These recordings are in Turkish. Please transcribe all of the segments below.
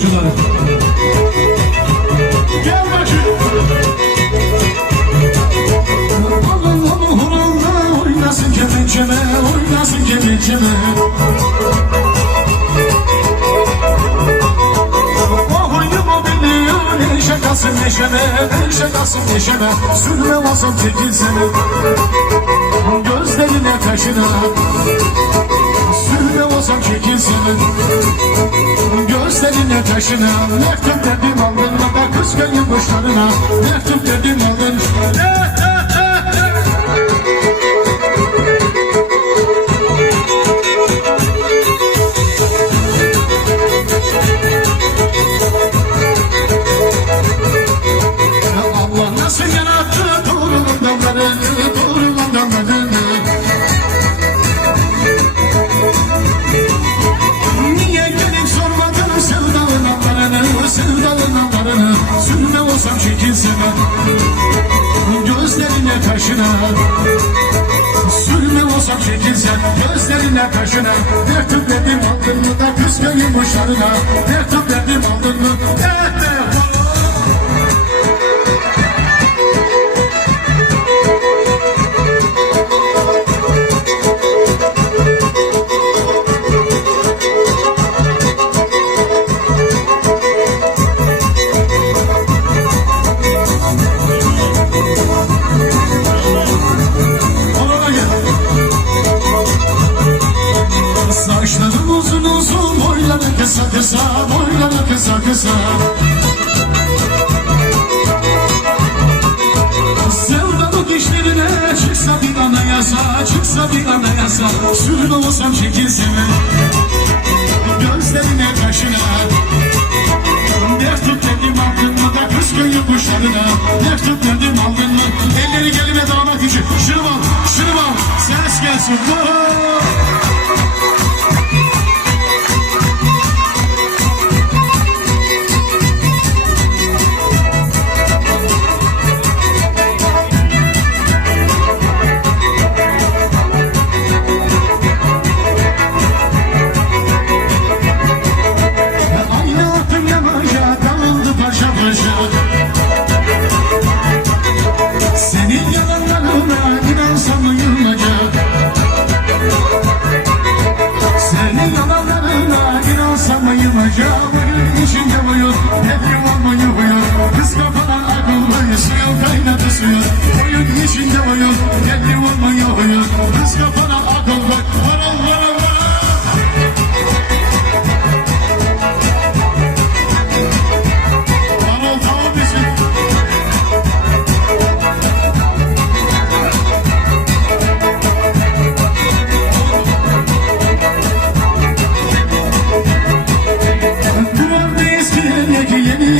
oyuncular. Gel bakayım. Alın onu huralla oynasın kemençeme, oynasın kemençeme. Oh, şakasın şey neşeme, şakasın şey neşeme Sürme masam çekilsene Gözlerine kaşına Nerede olsan çekilsin. Gözlerine taşına Mektup dedim alınma Bak kız gönül boşlarına Mektup dedim alınma eh!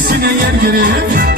Kendisine yer gerek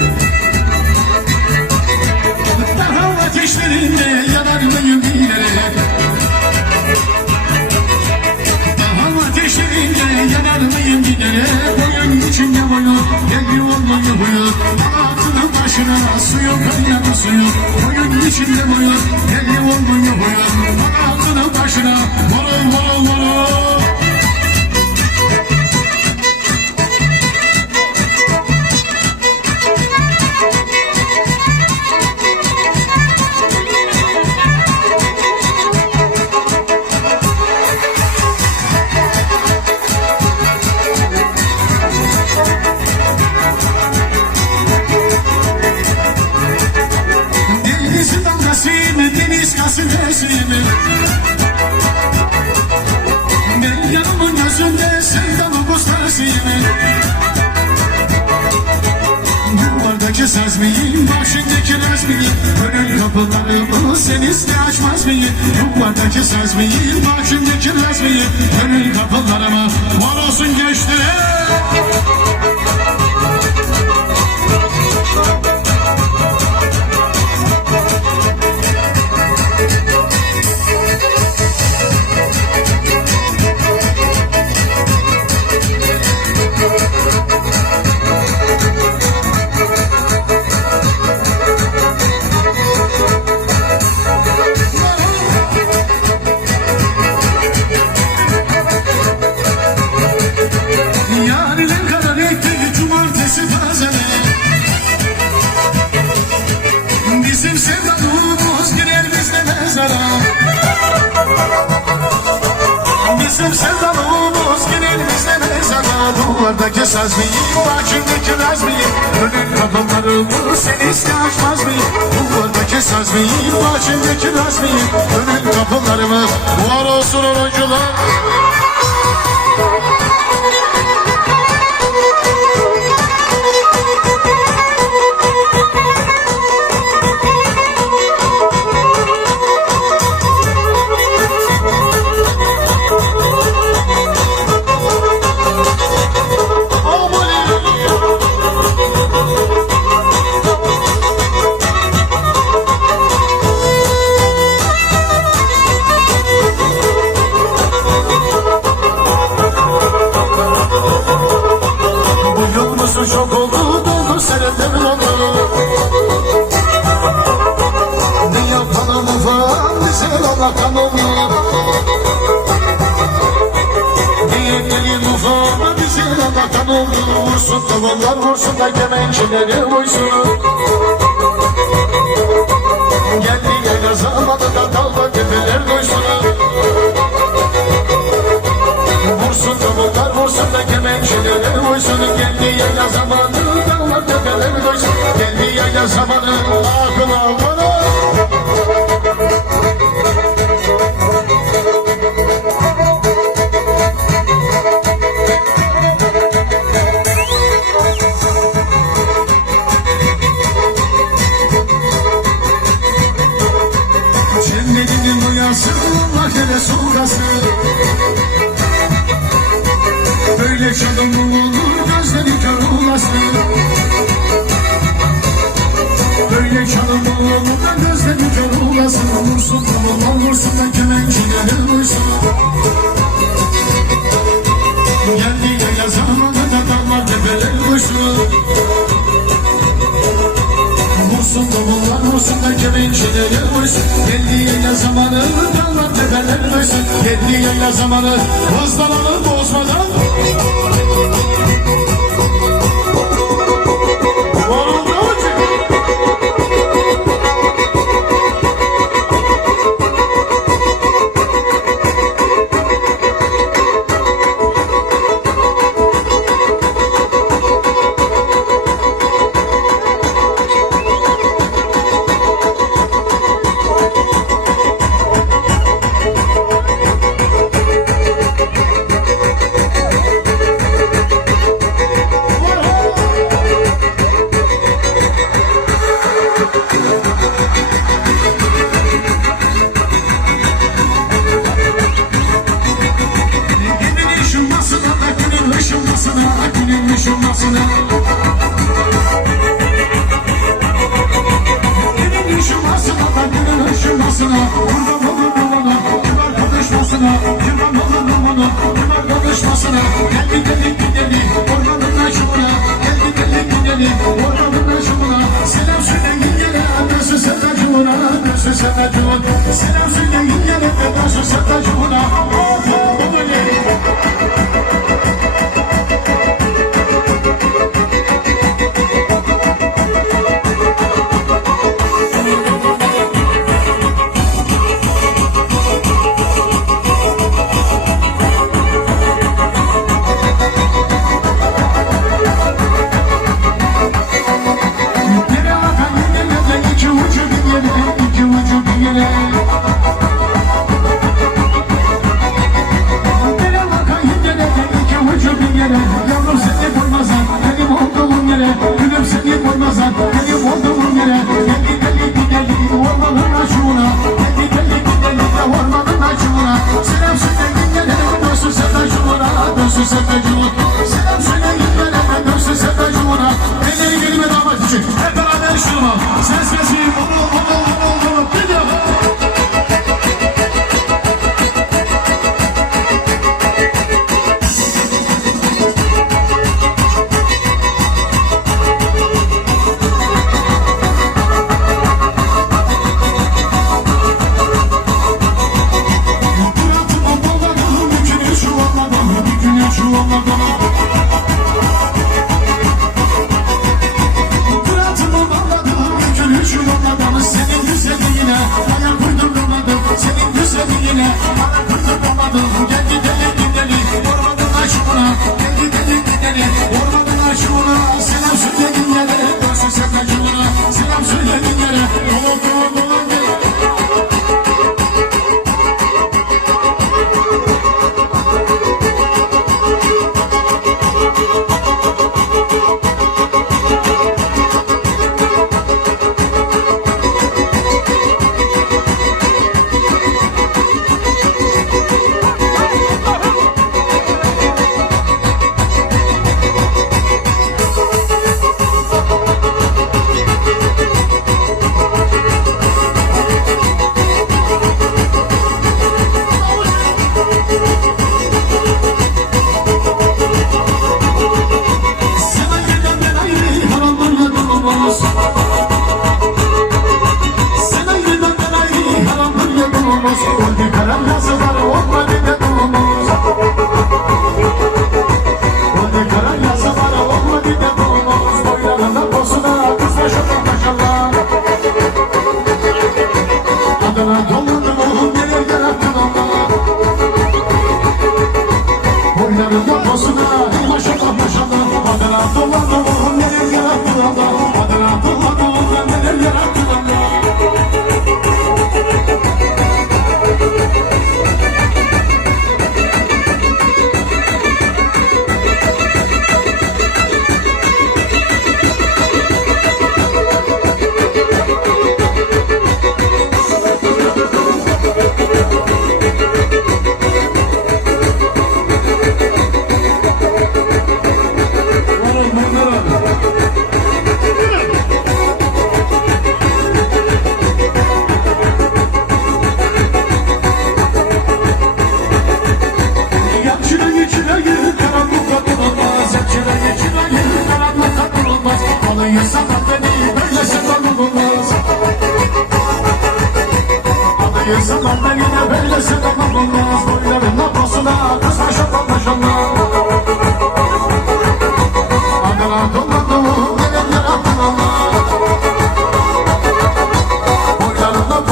Kapılarımı sen iste açmaz mıyım? Yuklardaki söz miyim? Bahçimdeki resmiyim? Gönül kapılarıma var olsun gençlere. Önce saz mıyım, başımda kiraz mıyım? Dönen kapılarımı sen iste açmaz mıyım? Duvardaki saz mıyım, başımda kiraz mıyım? Dönen kapılarımı var olsun oyuncular. tonight.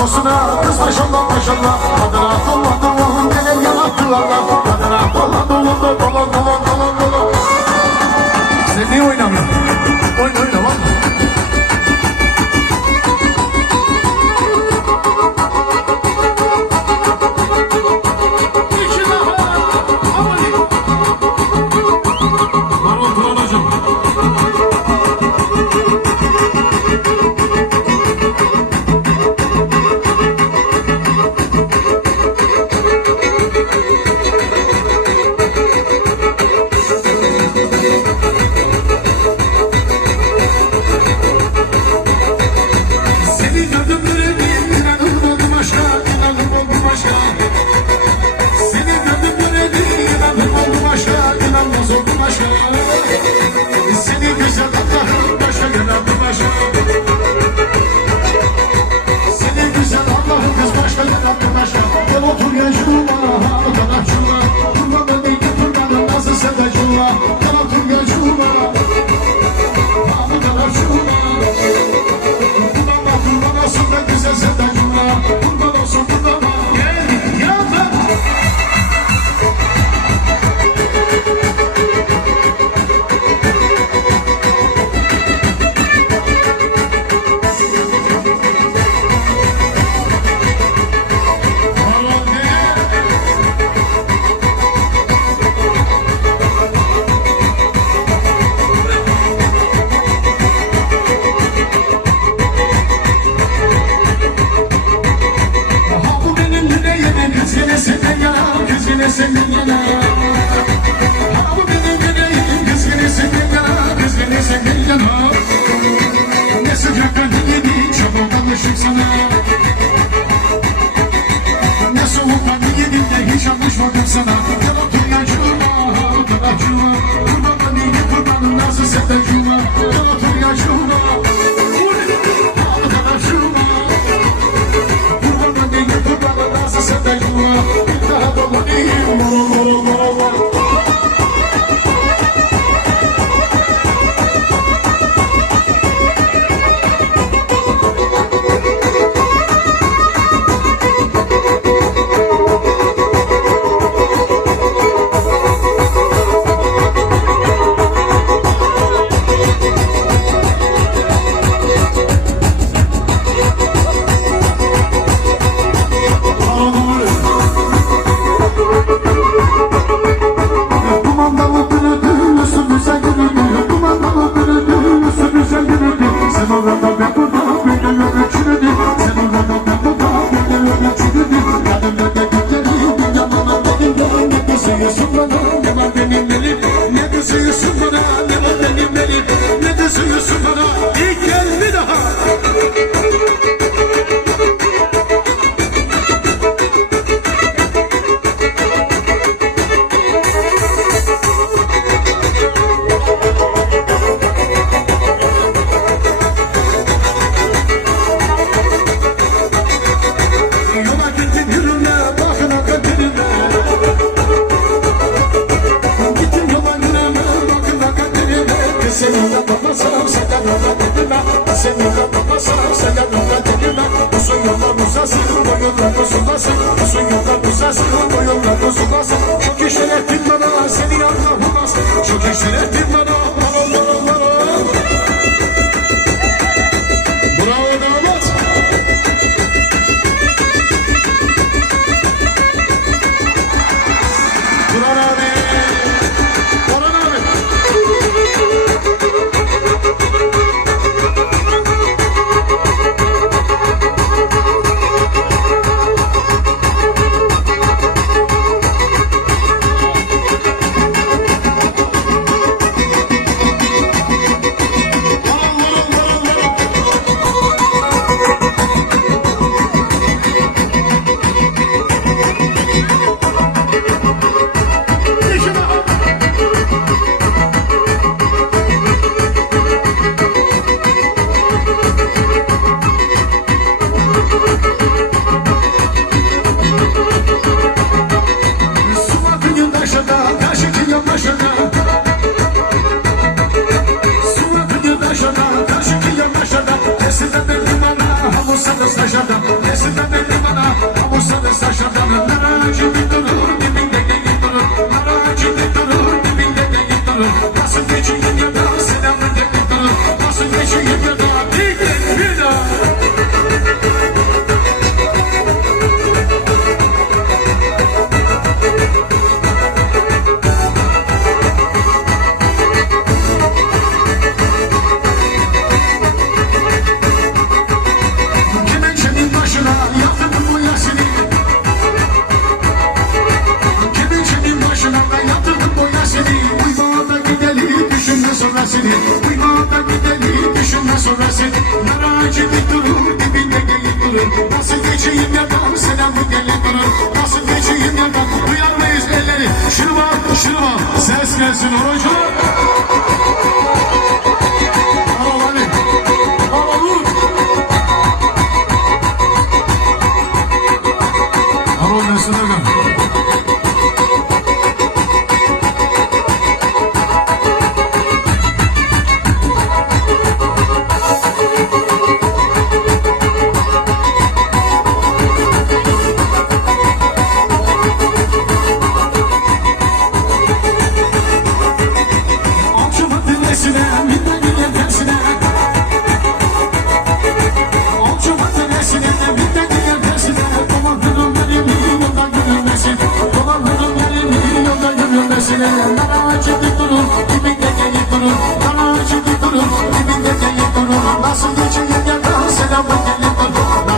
Dostuna kız maşallah maşallah. Kadına dolan dolan neler yarattılar Kadına dolan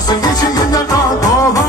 durun. Nasıl geçeyim yerden doğan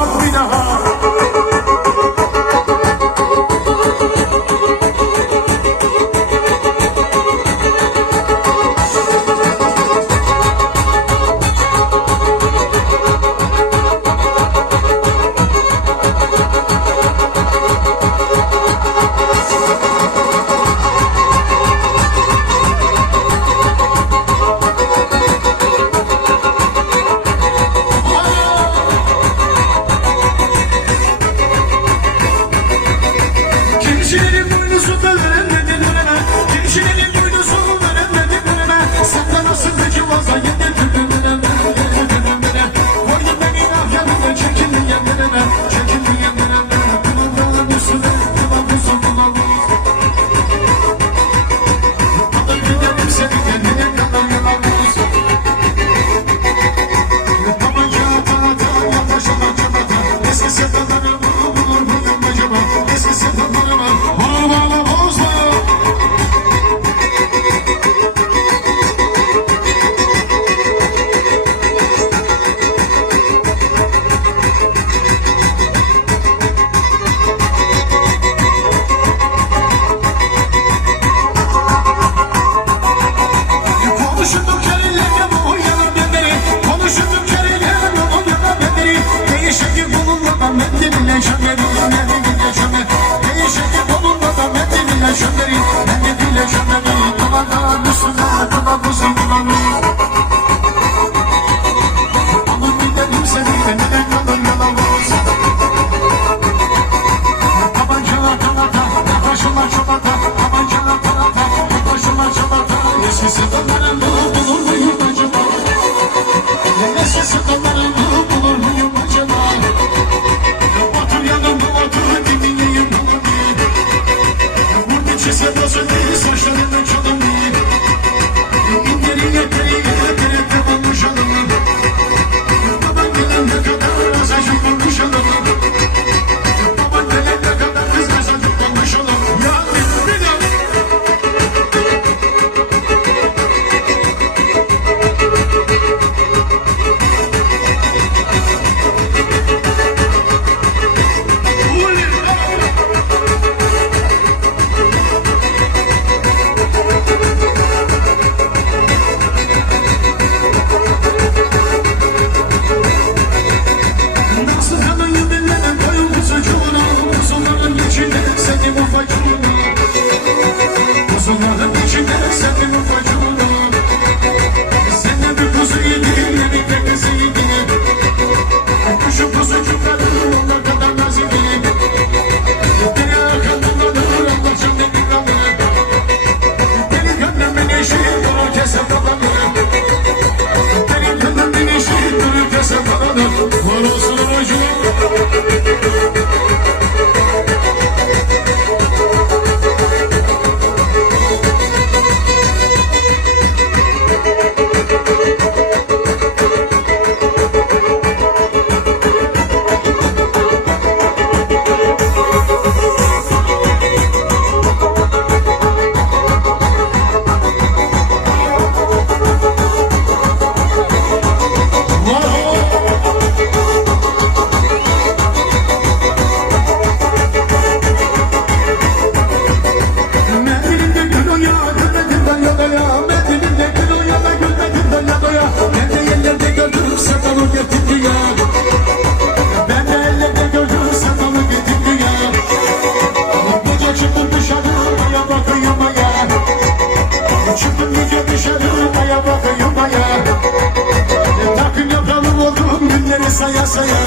saya saya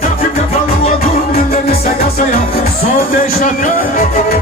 Takvimde kalan o günleri saya saya Son beş dakika.